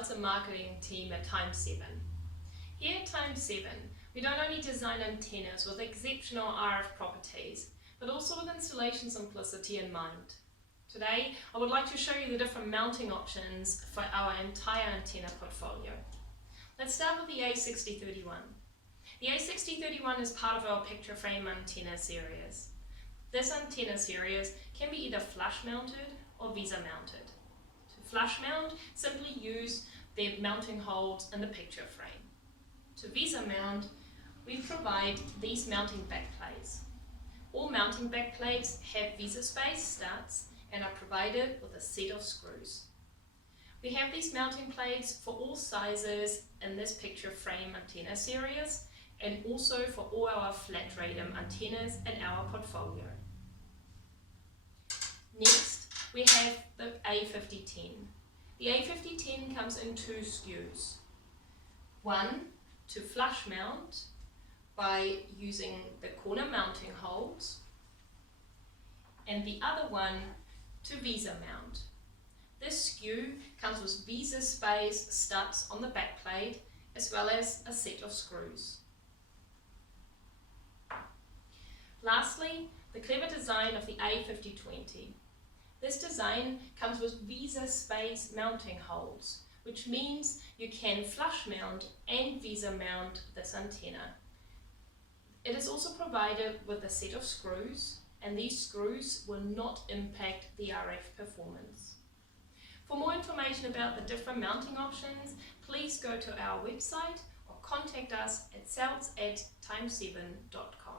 sales and marketing team at Times-7. Here at Times-7, we don't only design antennas with exceptional RF properties, but also with installation simplicity in mind. Today, I would like to show you the different mounting options for our entire antenna portfolio. Let's start with the A6031. The A6031 is part of our picture frame antenna series. This antenna series can be either flush mounted or VESA mounted. To flush mount, simply use the mounting holes in the picture frame. To VESA mount, we provide these mounting backplates. All mounting backplates have VESA space studs and are provided with a set of screws. We have these mounting plates for all sizes in this picture frame antenna series and also for all our flat radome antennas in our portfolio. Next, we have the A5010. The A5010 comes in two SKUs. One to flush mount by using the corner mounting holes, and the other one to VESA mount. This SKU comes with VESA space studs on the backplate as well as a set of screws. Lastly, the clever design of the A5020. This design comes with VESA space mounting holes, which means you can flush mount and VESA mount this antenna. It is also provided with a set of screws, and these screws will not impact the RF performance. For more information about the different mounting options, please go to our website or contact us at sales@times7.com.